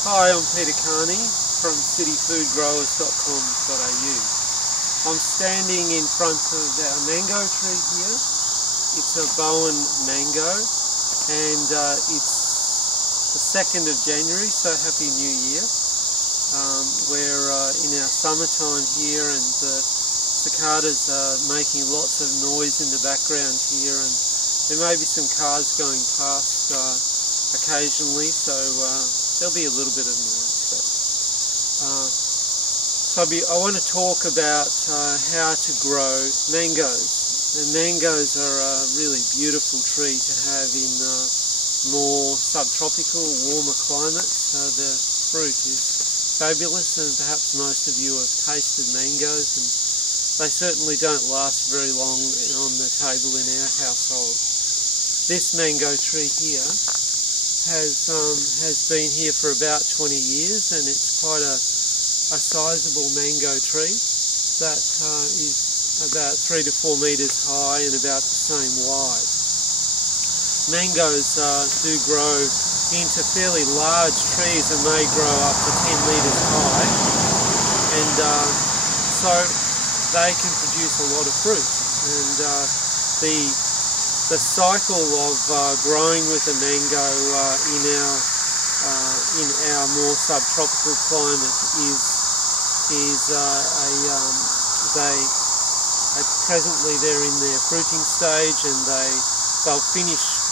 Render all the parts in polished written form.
Hi, I'm Peter Carney from cityfoodgrowers.com.au. I'm standing in front of our mango tree here. It's a Bowen mango and it's the 2nd of January, so Happy New Year. We're in our summertime here and the cicadas are making lots of noise in the background here, and there may be some cars going past occasionally, so there'll be a little bit of noise. I want to talk about how to grow mangoes. And mangoes are a really beautiful tree to have in more subtropical, warmer climates. The fruit is fabulous, and perhaps most of you have tasted mangoes, and they certainly don't last very long on the table in our household. This mango tree here has been here for about 20 years, and it's quite a sizable mango tree that is about 3 to 4 metres high and about the same wide. Mangoes do grow into fairly large trees and may grow up to 10 metres high, and so they can produce a lot of fruit. And the cycle of growing with a mango in our more subtropical climate presently they're in their fruiting stage, and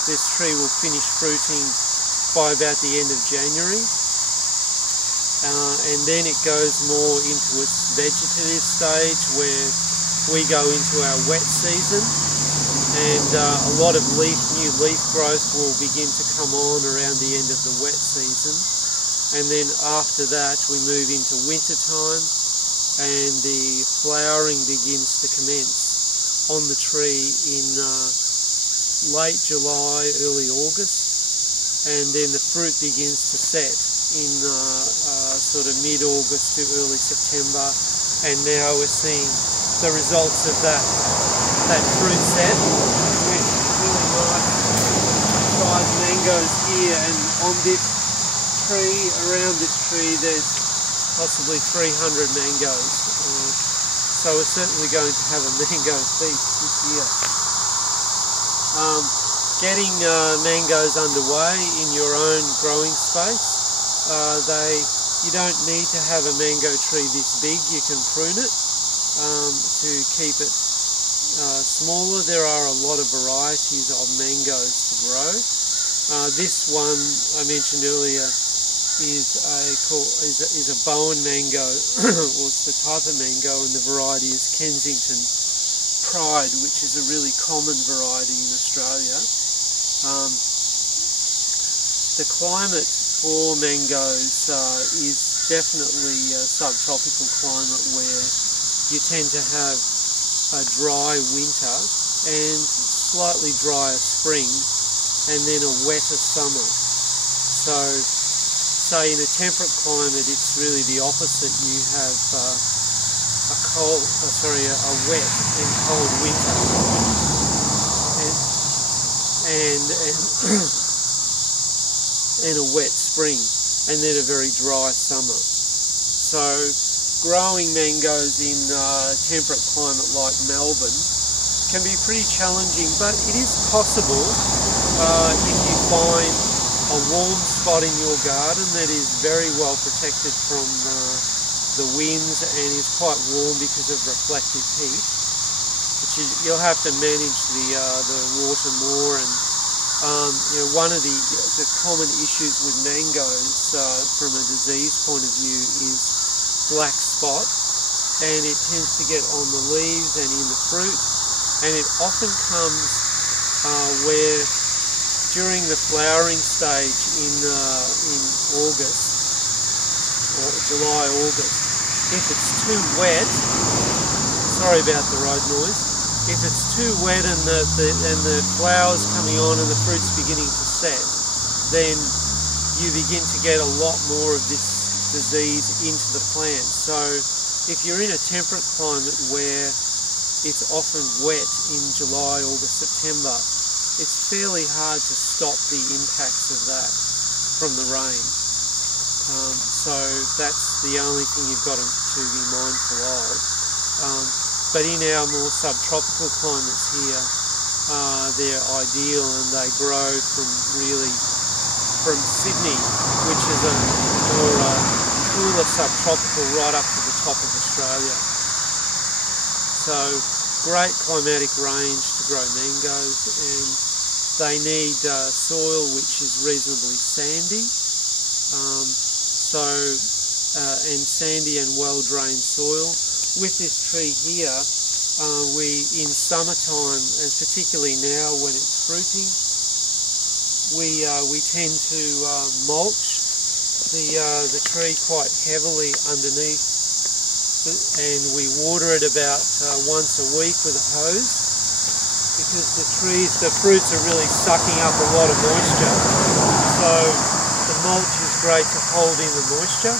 this tree will finish fruiting by about the end of January, and then it goes more into its vegetative stage where we go into our wet season. And a lot of new leaf growth will begin to come on around the end of the wet season. And then after that we move into winter time, and the flowering begins to commence on the tree in late July, early August. And then the fruit begins to set in sort of mid-August to early September. And now we're seeing the results of that fruit set with really nice sized mangoes here, and on this tree, around this tree, there's possibly 300 mangoes. So we're certainly going to have a mango feast this year. Getting mangoes underway in your own growing space, you don't need to have a mango tree this big. You can prune it to keep it smaller. There are a lot of varieties of mangoes to grow. This one I mentioned earlier is a Bowen mango, or it's the type of mango, and the variety is Kensington Pride, which is a really common variety in Australia. The climate for mangoes is definitely a subtropical climate where you tend to have a dry winter and slightly drier spring, and then a wetter summer. So, say in a temperate climate, it's really the opposite. You have a wet and cold winter, and a wet spring, and then a very dry summer. So growing mangoes in a temperate climate like Melbourne can be pretty challenging, but it is possible if you find a warm spot in your garden that is very well protected from the winds and is quite warm because of reflective heat. But you'll have to manage the water more, and one of the common issues with mangoes from a disease point of view is black spot, and it tends to get on the leaves and in the fruit, and it often comes where during the flowering stage in August, or July, August, if it's too wet, sorry about the road noise, if it's too wet and the flowers coming on and the fruit's beginning to set, then you begin to get a lot more of this disease into the plant. So if you're in a temperate climate where it's often wet in July, August, September, it's fairly hard to stop the impacts of that from the rain. So that's the only thing you've got to be mindful of. But in our more subtropical climates here, they're ideal, and they grow from Sydney, which is a more cooler subtropical, right up to the top of Australia. So great climatic range to grow mangoes, and they need soil which is reasonably sandy. And sandy and well-drained soil. With this tree here, in summertime, and particularly now when it's fruiting, we tend to mulch the tree quite heavily underneath, and we water it about once a week with a hose, because the fruits are really sucking up a lot of moisture. So the mulch is great to hold in the moisture.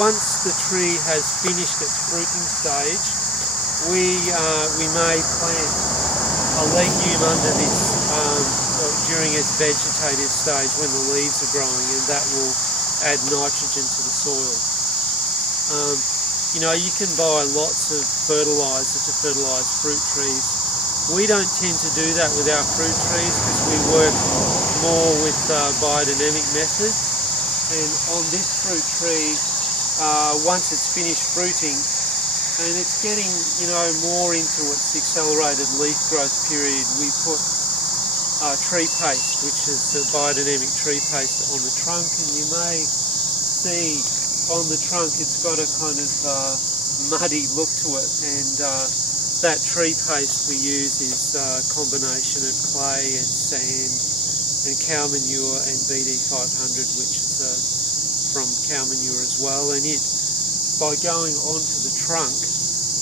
Once the tree has finished its fruiting stage, we may plant a legume under this during its vegetative stage when the leaves are growing, and that will add nitrogen to the soil. You can buy lots of fertiliser to fertilise fruit trees. We don't tend to do that with our fruit trees because we work more with biodynamic methods. And on this fruit tree, once it's finished fruiting and it's getting more into its accelerated leaf growth period, we put tree paste, which is a biodynamic tree paste, on the trunk, and you may see on the trunk it's got a kind of muddy look to it, and that tree paste we use is a combination of clay and sand and cow manure and BD 500, which is from cow manure as well. And by going onto the trunk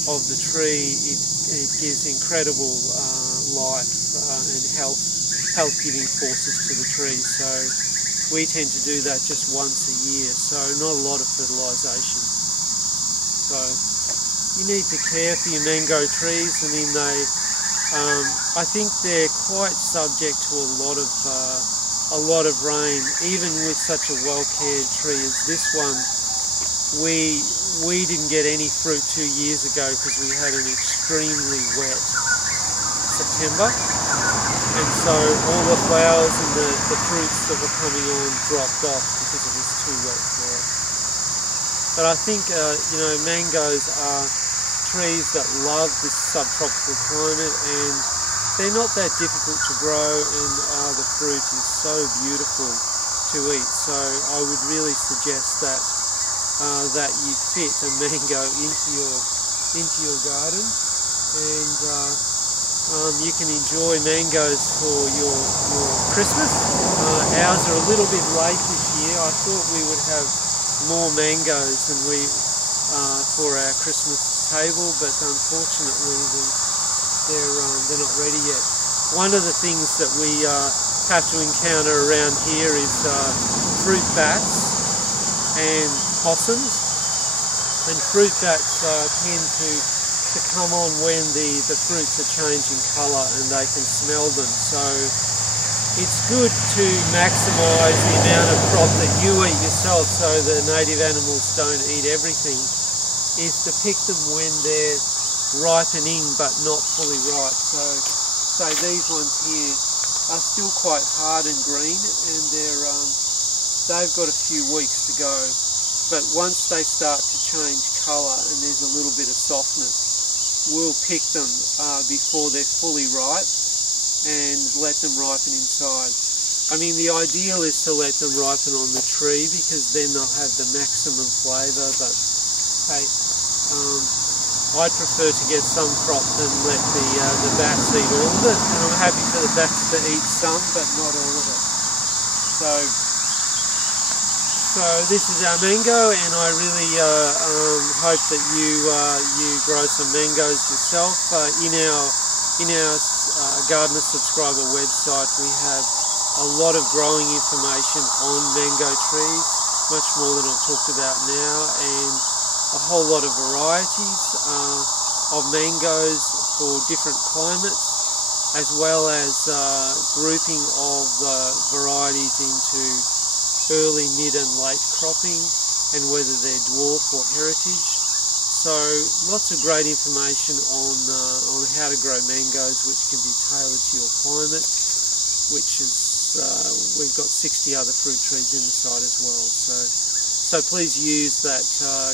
of the tree, it gives incredible life and health-giving forces to the tree. So we tend to do that just once a year, so not a lot of fertilisation. So you need to care for your mango trees. I mean, I think they're quite subject to a lot of rain. Even with such a well-cared tree as this one, we didn't get any fruit 2 years ago because we had an extremely wet September, and so all the flowers and the fruits that were coming on dropped off because it was too wet for it. But I think mangoes are trees that love this subtropical climate, and they're not that difficult to grow, and the fruit is so beautiful to eat. So I would really suggest that you fit a mango into your garden, and you can enjoy mangoes for your Christmas. Ours are a little bit late this year. I thought we would have more mangoes than for our Christmas table, but unfortunately they're not ready yet. One of the things that we have to encounter around here is fruit bats and possums. And fruit bats tend to come on when the fruits are changing colour and they can smell them. So it's good to maximise the amount of crop that you eat yourself, so the native animals don't eat everything, is to pick them when they're ripening but not fully ripe. So these ones here are still quite hard and green, and they've got a few weeks to go. But once they start to change colour and there's a little bit of softness, we'll pick them before they're fully ripe and let them ripen inside. I mean, the ideal is to let them ripen on the tree because then they'll have the maximum flavour, but hey, I'd prefer to get some crop than let the bats eat all of it, and I'm happy for the bats to eat some, but not all of it. So this is our mango, and I really hope that you grow some mangoes yourself. In our Gardener Subscriber website, we have a lot of growing information on mango trees, much more than I've talked about now, and a whole lot of varieties of mangoes for different climates, as well as grouping of varieties into early, mid and late cropping, and whether they're dwarf or heritage. So lots of great information on how to grow mangoes, which can be tailored to your climate, which is, we've got 60 other fruit trees in the site as well. So please use that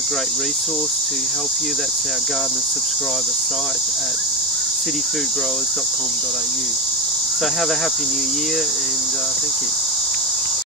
great resource to help you. That's our gardener subscriber site at cityfoodgrowers.com.au. So have a happy new year, and thank you.